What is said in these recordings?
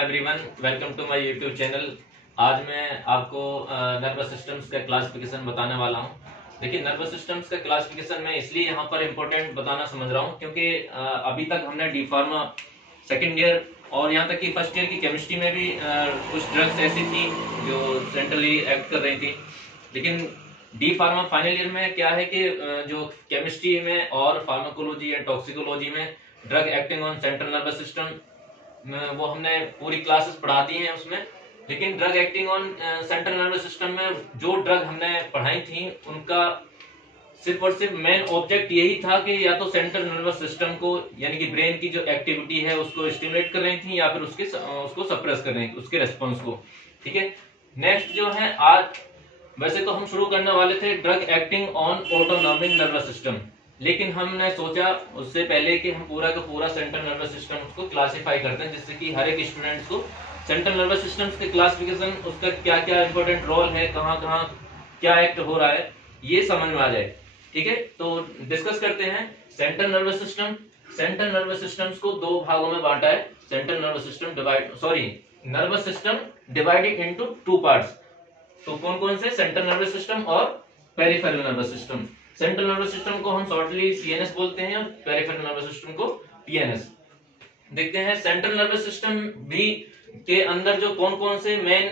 Everyone, welcome to my YouTube channel. आज मैं आपको नर्वस सिस्टम्स का क्लासिफिकेशन बताने वाला हूं। देखिए, नर्वस सिस्टम्स का क्लासिफिकेशन मैं इसलिए यहाँ पर इम्पोर्टेंट बताना समझ रहा हूँ क्योंकि अभी तक हमने डी फार्मा सेकेंड ईयर और यहाँ तक कि फर्स्ट ईयर की केमिस्ट्री में भी कुछ ड्रग्स ऐसी थी जो सेंट्रली एक्ट कर रही थी, लेकिन डी फार्मा फाइनल ईयर में क्या है कि जो केमिस्ट्री में और फार्माकोलॉजी एंड टॉक्सिकोलॉजी में drug acting on central nervous system वो हमने पूरी क्लासेस पढ़ा दी हैं उसमें। लेकिन drug acting on central nervous system में जो ड्रग हमने पढ़ाई थी उनका सिर्फ और सिर्फ मेन ऑब्जेक्ट यही था कि या तो सेंट्रल नर्वस सिस्टम को यानी कि ब्रेन की जो एक्टिविटी है उसको स्टिमुलेट कर रही थी या फिर उसको सप्रेस कर रही थी, उसके रेस्पॉन्स को। ठीक है, नेक्स्ट जो है आज वैसे तो हम शुरू करने वाले थे drug acting on autonomic nervous system, लेकिन हमने सोचा उससे पहले कि हम पूरा का पूरा सेंट्रल नर्वस सिस्टम को क्लासिफाई करते हैं, जिससे कि हर एक स्टूडेंट्स को सेंट्रल नर्वस सिस्टम के क्लासिफिकेशन, उसका क्या क्या इंपॉर्टेंट रोल है, कहाँ कहाँ क्या एक्ट हो रहा है, ये समझ में आ जाए। ठीक है, तो डिस्कस करते हैं central nervous system. Central nervous system को दो भागों में बांटा है। Central nervous system nervous system divided into two parts. तो कौन कौन से? सेंट्रल नर्वस सिस्टम और peripheral nervous system. Central nervous system को हम शॉर्टली सीएनएस बोलते हैं और पेरिफेरल नर्वस सिस्टम को पीएनएस। देखते हैं सेंट्रल नर्वस सिस्टम भी के अंदर जो कौन कौन से मेन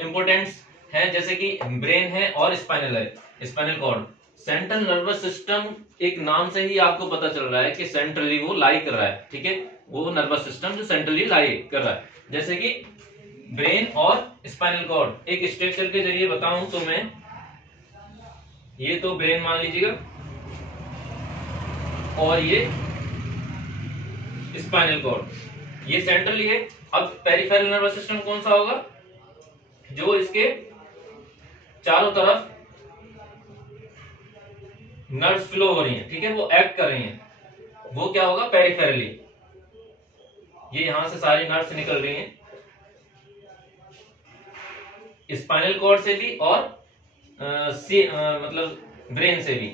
इंपोर्टेंट्स हैं, जैसे कि ब्रेन है और spinal cord. Central nervous system एक नाम से ही आपको पता चल रहा है कि सेंट्रली वो लाई कर रहा है। ठीक है, वो नर्वस सिस्टम जो सेंट्रली लाई कर रहा है, जैसे कि ब्रेन और स्पाइनल कॉर्ड। एक स्ट्रक्चर के जरिए बताऊं तो मैं, ये तो ब्रेन मान लीजिएगा और ये स्पाइनल कॉर्ड, ये सेंट्रली है। अब पेरिफेरल नर्वस सिस्टम कौन सा होगा? जो इसके चारों तरफ नर्व्स फ्लो हो रही हैं, ठीक है, वो एक्ट कर रही हैं, वो क्या होगा? पेरिफेरली। ये यहां से सारी नर्व्स निकल रही हैं स्पाइनल कॉर्ड से भी और मतलब ब्रेन से भी।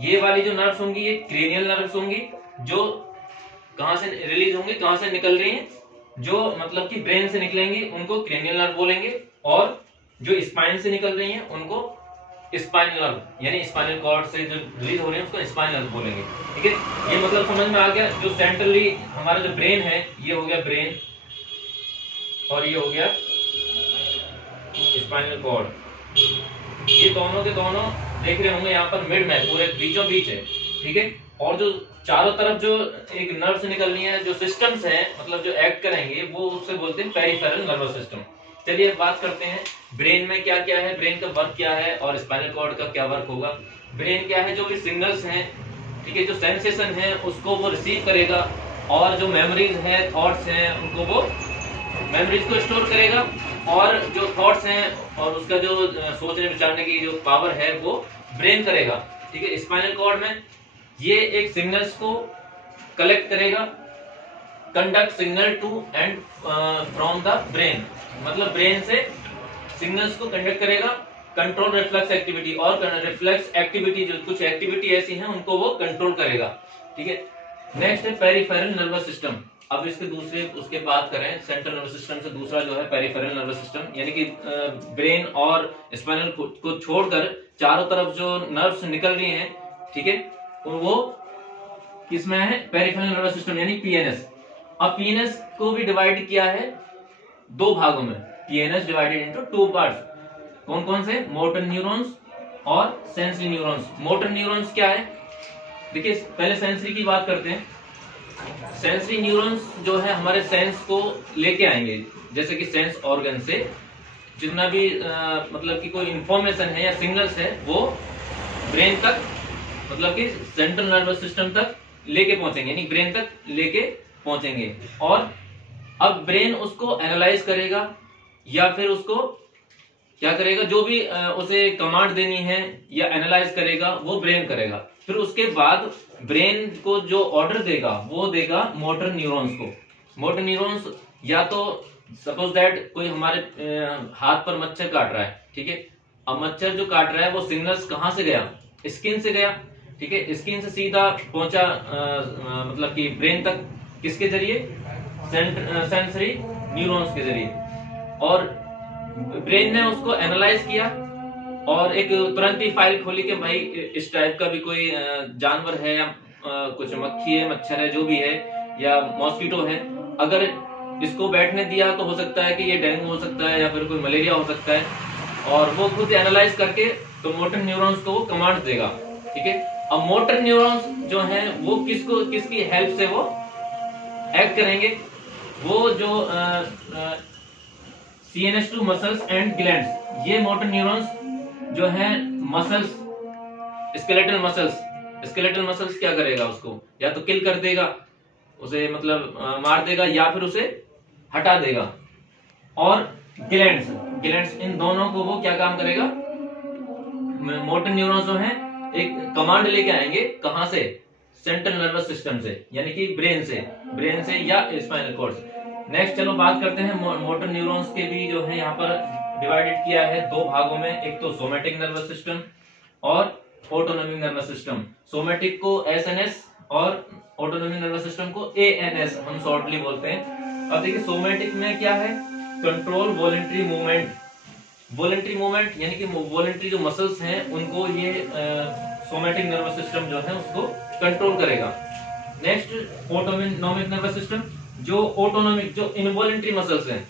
ये वाली जो नर्व्स होंगी ये क्रेनियल नर्व्स होंगी, जो कहां से रिलीज होंगी, कहां से निकल रही हैं, जो मतलब कि ब्रेन से निकलेंगी उनको क्रेनियल नर्व बोलेंगे, और जो स्पाइन से निकल रही हैं उनको स्पाइनल नर्व यानी स्पाइनल कॉर्ड से जो रिलीज हो रही है उसको स्पाइनल नर्व बोलेंगे। ठीक है, ये मतलब समझ में आ गया। जो सेंट्रली हमारा जो ब्रेन है, ये हो गया ब्रेन और ये हो गया स्पाइनल कॉर्ड। ये दोनों के दोनों देख रहे होंगे यहाँ पर मिड में पूरे बीचों बीच है। ठीक है, और जो चारों तरफ जो एक नर्व से निकल रही है, जो सिस्टम्स हैं मतलब जो एक्ट करेंगे, वो उससे बोलते हैं पेरिफेरल नर्वस सिस्टम। चलिए बात करते हैं ब्रेन में क्या क्या है, ब्रेन का वर्क क्या है और स्पाइनल कॉर्ड का क्या वर्क होगा। ब्रेन क्या है? जो भी सिग्नल्स हैं, ठीक है, जो सेंसेशन है उसको वो रिसीव करेगा, और जो मेमोरीज है, थॉट्स हैं, उनको वो मेमोरीज को स्टोर करेगा, और जो थॉट्स हैं और उसका जो सोचने विचारने की जो पावर है वो ब्रेन करेगा। ठीक है, स्पाइनल कॉर्ड में ये एक सिग्नल्स को कलेक्ट करेगा, conduct signal to and from the brain, मतलब ब्रेन से सिग्नल्स को कंडक्ट करेगा, कंट्रोल रिफ्लेक्स एक्टिविटी, और रिफ्लेक्स एक्टिविटी जो कुछ एक्टिविटी ऐसी हैं उनको वो कंट्रोल करेगा। ठीक है, नेक्स्ट है पेरिफेरल नर्वस सिस्टम। अब इसके दूसरे उसके बात करें, सेंट्रल नर्वस सिस्टम से दूसरा जो है पेरिफेरल नर्वस सिस्टम, यानी कि ब्रेन और स्पाइनल को छोड़कर चारों तरफ जो नर्व्स निकल रही हैं, ठीक है, और वो किसमें है? पेरिफेरल नर्वस सिस्टम यानी पीएनएस। अब पीएनएस को भी डिवाइड किया है दो भागों में, PNS divided into two parts. कौन कौन से? मोटर न्यूरॉन्स और सेंसरी न्यूरॉन्स। मोटर न्यूरॉन्स क्या है? देखिए, पहले सेंसरी की बात करते हैं। सेंसरी न्यूरॉन्स जो है हमारे सेंस को लेके आएंगे, जैसे कि सेंस ऑर्गन से जितना भी मतलब कि कोई इंफॉर्मेशन है या सिग्नल्स है वो ब्रेन तक, मतलब कि सेंट्रल नर्वस सिस्टम तक लेके पहुंचेंगे, यानी ब्रेन तक लेके पहुंचेंगे। और अब ब्रेन उसको एनालाइज करेगा या फिर उसको क्या करेगा, जो भी उसे कमांड देनी है या एनालाइज करेगा वो ब्रेन करेगा। फिर उसके बाद ब्रेन को जो ऑर्डर देगा वो देगा मोटर न्यूरॉन्स को। मोटर न्यूरॉन्स या तो सपोज दैट कोई हमारे हाथ पर मच्छर काट रहा है, ठीक है, अब मच्छर जो काट रहा है वो सिग्नल्स कहां से गया? स्किन से गया। ठीक है, स्किन से सीधा पहुंचा मतलब कि ब्रेन तक, किसके जरिए? सेंसरी न्यूरॉन्स के जरिए। और ब्रेन ने उसको एनालाइज किया और एक तुरंत ही फाइल खोली कि भाई इस टाइप का भी कोई जानवर है या कुछ मक्खी है, मच्छर है, जो भी है, या मॉस्किटो है, अगर इसको बैठने दिया तो हो सकता है कि ये डेंगू हो सकता है या फिर कोई मलेरिया हो सकता है। और वो खुद एनालाइज करके तो मोटर न्यूरॉन्स को वो कमांड देगा, ठीक है। अब मोटर न्यूरॉन्स जो हैं वो किसकी हेल्प से वो एक्ट करेंगे? वो जो CNS2 मसल्स एंड ग्लैंड्स, ये मोटर न्यूरॉन्स जो हैं मसल्स, स्केलेटल मसल्स क्या करेगा? उसको या तो किल कर देगा, उसे मतलब मार देगा, या फिर उसे हटा देगा। और ग्लैंड्स इन दोनों को वो क्या काम करेगा? मोटर न्यूरॉन्स जो हैं एक कमांड लेके आएंगे, कहां से? सेंट्रल नर्वस सिस्टम से, यानी कि ब्रेन से या स्पाइनल कॉर्ड से। नेक्स्ट चलो बात करते हैं मोटर न्यूरॉन्स के भी जो है यहाँ पर डिवाइडेड किया है दो भागों में, एक तो सोमैटिक नर्वस सिस्टम और ऑटोनॉमिक नर्वस सिस्टम। सोमैटिक को SNS और ऑटोनॉमिक नर्वस सिस्टम को ANS हम शॉर्टली बोलते हैं। अब देखिए सोमैटिक में क्या है? कंट्रोल वॉलेंट्री मूवमेंट, यानी कि वॉलेंट्री जो मसल्स हैं उनको ये सोमैटिक नर्वस सिस्टम जो है उसको कंट्रोल करेगा। नेक्स्ट ऑटोनॉमिक नर्वस सिस्टम, जो ऑटोनॉमिक जो इनवॉलेंट्री मसल्स हैं,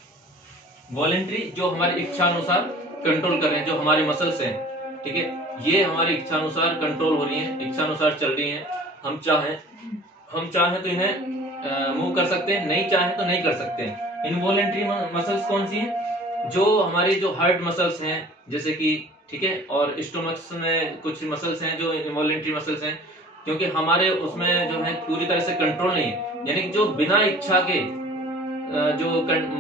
वॉलेंट्री जो हमारी इच्छा अनुसार कंट्रोल कर रहे हैं, जो हमारी मसल्स हैं, ठीक है, ये हमारी इच्छा अनुसार कंट्रोल हो रही है, इच्छा अनुसार चल रही है। हम चाहें तो इन्हें मूव कर सकते हैं, नहीं चाहें तो नहीं कर सकते हैं। इनवॉलेंट्री मसल्स कौन सी हैं? जो हमारी जो हार्ट मसल्स हैं, जैसे कि, ठीक है, और स्टोमक्स में कुछ मसल्स हैं जो इनवॉलेंट्री मसल्स हैं, क्योंकि हमारे उसमें जो है पूरी तरह से कंट्रोल नहीं है, यानी कि जो बिना इच्छा के जो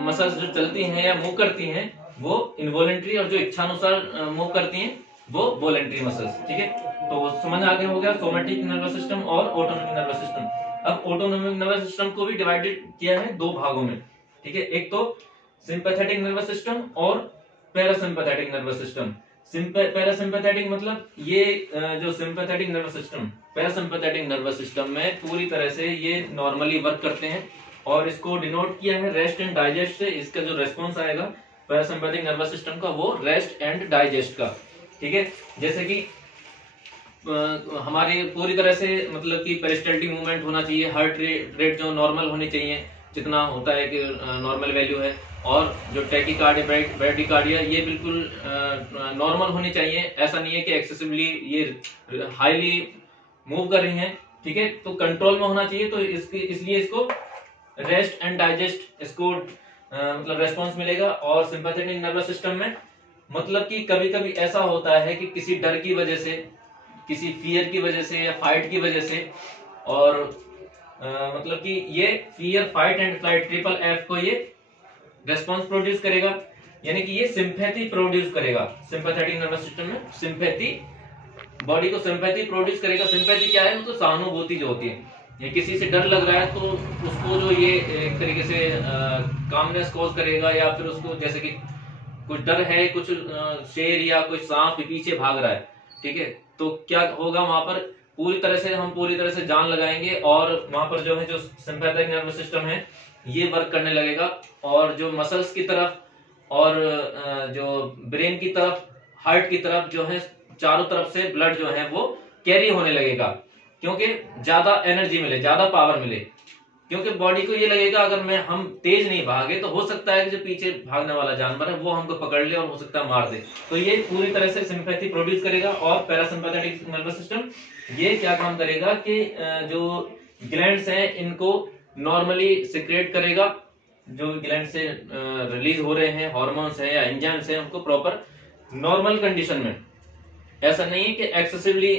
मसल्स जो चलती हैं या मूव करती हैं वो इनवॉलेंट्री, और जो इच्छानुसार मूव करती हैं वो वॉलेंट्री मसल्स, ठीक है। तो समझ आगे हो गया सोमैटिक नर्वस सिस्टम और ऑटोनॉमिक नर्वस सिस्टम। अब ऑटोनॉमिक नर्वस सिस्टम को भी डिवाइडेड किया है दो भागों में, ठीक है। एक तो सिंपैथेटिक नर्वस सिस्टम और पैरासिम्पैथेटिक नर्वस सिस्टम। पैरासिम्पैथेटिक मतलब ये जो sympathetic nervous system, parasympathetic nervous system में पूरी तरह से ये नॉर्मली वर्क करते हैं, और इसको डिनोट किया है रेस्ट एंड डाइजेस्ट से। इसका जो रेस्पॉन्स आएगा पैरासिम्पैथिक नर्वस सिस्टम का वो रेस्ट एंड डाइजेस्ट का, ठीक है। जैसे कि हमारी पूरी तरह से मतलब कि पेरिस्टाल्टिक मूवमेंट होना चाहिए, हार्ट रेट जो नॉर्मल होनी चाहिए, जितना होता है कि नॉर्मल वैल्यू है, और जो टैकीकार्डिया, ब्रैडीकार्डिया, ये बिल्कुल नॉर्मल होनी चाहिए। ऐसा नहीं है कि एक्सेसिवली ये हाईली मूव कर रही हैं, ठीक है, तो कंट्रोल में होना चाहिए। तो इसलिए इसको रेस्ट एंड डाइजेस्ट इसको मतलब रेस्पॉन्स मिलेगा। और सिंपैथेटिक नर्वस सिस्टम में मतलब कि कभी कभी ऐसा होता है कि किसी डर की वजह से, किसी फियर की वजह से या फाइट की वजह से, और मतलब कि ये fear, fight and flight, triple F को ये रेस्पॉन्स प्रोड्यूस करेगा, यानी कि ये सिंपैथी प्रोड्यूस करेगा। सिंपैथेटिक नर्वस सिस्टम में सिंपैथी, बॉडी को सिंपैथी प्रोड्यूस करेगा। सिंपैथी क्या है? तो सहानुभूति जो होती है, ये किसी से डर लग रहा है तो उसको जो ये एक तरीके से कामनेस कॉज करेगा, या फिर उसको जैसे कि कुछ डर है, कुछ शेर या कुछ सांप पीछे भाग रहा है, ठीक है, तो क्या होगा वहां पर? हम पूरी तरह से जान लगाएंगे, और वहां पर जो है जो सिंपैथेटिक नर्वस सिस्टम है ये वर्क करने लगेगा, और जो मसल्स की तरफ और जो ब्रेन की तरफ, हार्ट की तरफ जो है, चारों तरफ से ब्लड जो है वो कैरी होने लगेगा, क्योंकि ज्यादा एनर्जी मिले, ज्यादा पावर मिले। क्योंकि बॉडी को ये लगेगा अगर हम तेज नहीं भागे तो हो सकता है कि जो पीछे भागने वाला जानवर है वो हमको पकड़ ले और हो सकता है मार दे। तो ये पूरी तरह से सिंपैथी प्रोड्यूस करेगा। और पैरासिम्पैथेटिक नर्वस सिस्टम ये क्या काम करेगा कि जो ग्लैंड्स हैं इनको नॉर्मली सिक्रेट करेगा, जो ग्लैंड से रिलीज हो रहे हैं हार्मोन्स हैं या एंजाइम्स हैं उनको प्रॉपर नॉर्मल कंडीशन में, ऐसा नहीं है कि एक्सेसिवली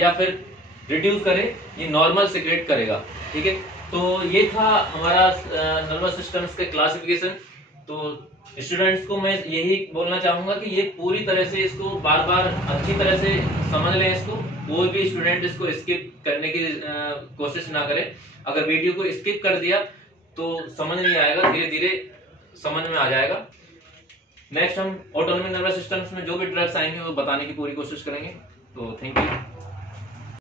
या फिर रिड्यूस करे, ये नॉर्मल सिक्रेट करेगा, ठीक है। तो ये था हमारा नर्वस सिस्टम्स के क्लासिफिकेशन। तो स्टूडेंट्स को मैं यही बोलना चाहूंगा कि ये पूरी तरह से इसको बार बार अच्छी तरह से समझ लें। इसको कोई भी स्टूडेंट इसको स्किप करने की कोशिश ना करे। अगर वीडियो को स्किप कर दिया तो समझ नहीं आएगा, धीरे धीरे समझ में आ जाएगा। नेक्स्ट हम ऑटोनॉमिक नर्वस सिस्टम्स में जो भी ड्रग्स आएंगे वो बताने की पूरी कोशिश करेंगे। तो थैंक यू।